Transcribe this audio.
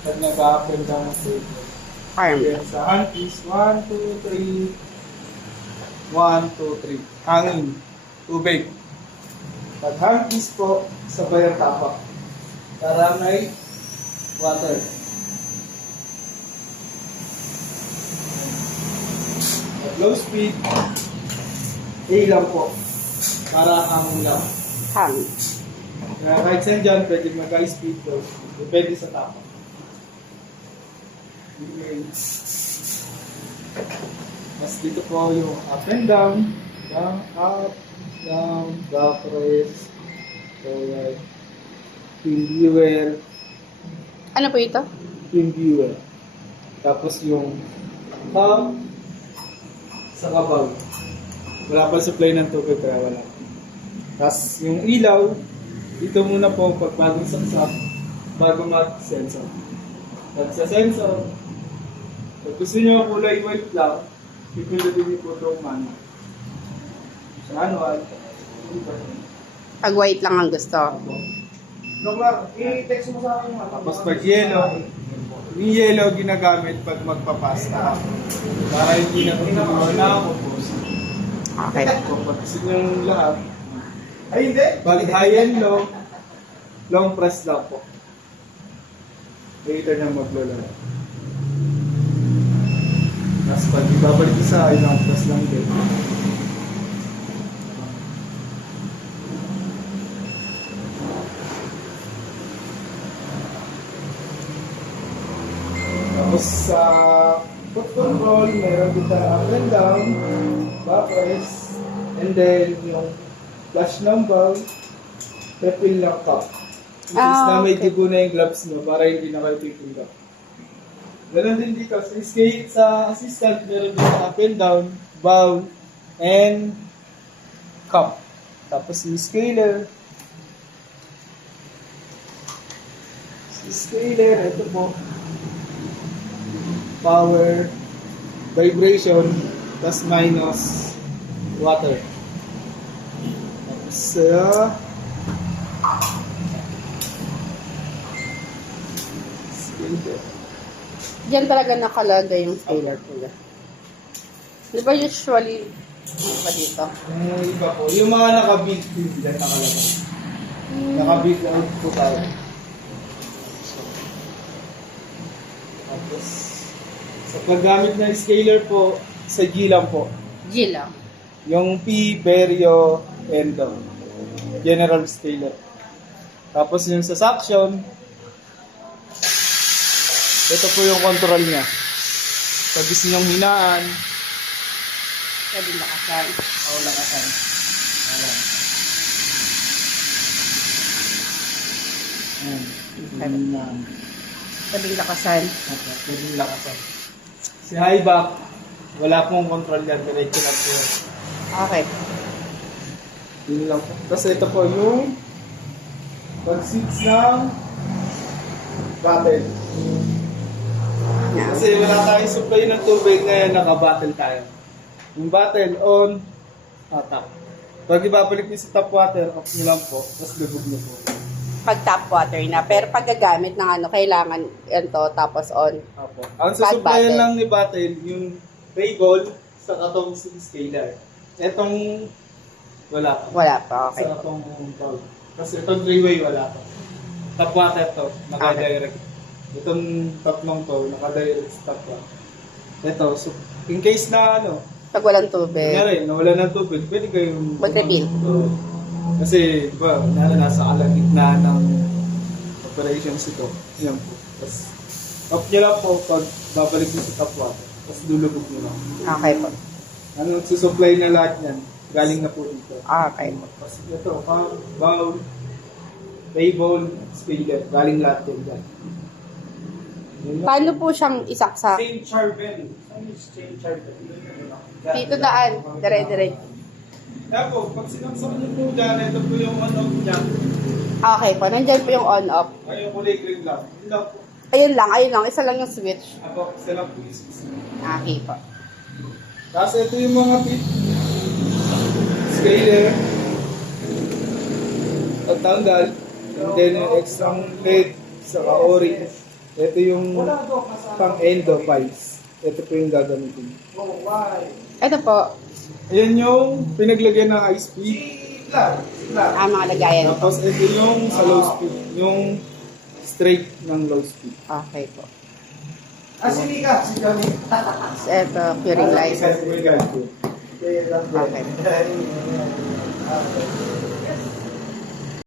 Pag nag-up and down ang table. Arm. Then sa hand is 1, 2, 3. 1, 2, 3. Hangin. Tubig. Pag hand is po, sabay ang tapak. Para may water. At low speed, A lang po. Para hangin lang. Hang. Kaya kahit saan dyan, pwede mag-high speed low speed. Depende sa tapak. Okay. Mas dito po yung up and down, up, down, back rest, forward, team viewer, Ano po ito? team viewer. Tapos yung up, sa kabaw. Wala pa supply ng tubig kaya wala. Tapos yung ilaw, dito muna po pag bagong saksak, bago mag-sensor. At sa sensor, pag gusto nyo kulay white lang, pipindutin niyo po itong manual. Sa manual, Pag white lang ang gusto. i-text mo sa akin yung tapos pag yellow, yung yellow ginagamit pag magpapasta. Para hindi na ito nakakupos. Okay. Kung pag gusto nyo yung lahat, ay hindi! Pag high and low, long press lang po. Later na maglulala. Tapos pag ibabalik isa, ay long press lang din. Tapos sa foot control, meron dito up and down, back rest, and then yung flash ng valve, refill ng cup. In case na may Okay. dibo na yung gloves mo para hindi na kayo pipinda. Ganun din dito. Sa assistant, meron dito up and down, valve, and cup. Tapos yung scaler. Ito po. Power, vibration, plus minus, water. Tapos scaler. Diyan talaga nakalagay yung scaler po. Di ba usually, ano ba dito? Yung iba po, yung mga naka-build din dyan nakalagay. Naka-build out po tayo. Tapos, sa paggamit ng scaler po, sa G lang po. G lang. Yung P, Berio, Endo. General scaler. Tapos yung sa suction, ito po yung control niya. Pag gusto niyong hinaan, Pwede lakasan. o lakasan. Ayan. Ayan. Hinaan. Pwede lakasan. Okay, pwede lakasan. Si high back, wala pong control yan. Diretso lang po. Okay. Yun lang po. Tapos ito po yung pag-switch ng battle. Yeah. Kasi wala tayong supply ng tubig ngayon, naka-battle tayo. Yung battle on, tap. Pag ibabalik niyo sa tap water, off nyo lang po, tapos lubog nyo po. Pag tap water na. Pero pag gagamit ng ano, kailangan ito tapos on. Opo. Ang Pag susupplyan battle. lang ni battle, yung table sa katong scaler. Etong wala pa. Wala pa. Okay. Sa katong bulb. Kasi itong three-way wala pa. Tap water to, naka-direct. Itong tap ng to, naka-direct sa tap water. Ito, so, in case na ano, Pag walang tubig. kanyari, nawala ng tubig, pwede kayong Mag-refill. Kasi, diba, nasa kalagitnaan ng operations ito. Yan po. Tapos, off nyo lang po pag babalik nyo sa tap water. Tapos lulubog nyo lang. Okay po. Ano, susupply na lahat yan. Galing na po dito. Okay. Tapos ito, bowl, table, spiller. Galing lahat yan dyan. Yun lang. Paano po siyang isaksak? Same charbel. Saan yung same charbel? Dito daan. Dire-dire. Kaya po, pag sinaksak nyo po dyan, ito po yung on-off niya. Okay po. Nandyan po yung on-off. Ay, yung kulay green lang. Yun lang po. Ayun lang. Isa lang yung switch. Ako, isa lang po yung switch. Okay po. Tapos ito yung mga tip. Scaler. Pagtanggal. And then yung extra LED sa o-ring. Ito yung pang-endo files. Ito po yung gagamitin. Ito po, Ayan yung pinaglagyan ng high speed. mga lagayan. Tapos ito yung sa low speed. Yung straight ng low speed. Okay po. Si Johnny. Tapos ito, curing light. Isa po yung guide ko. Okay.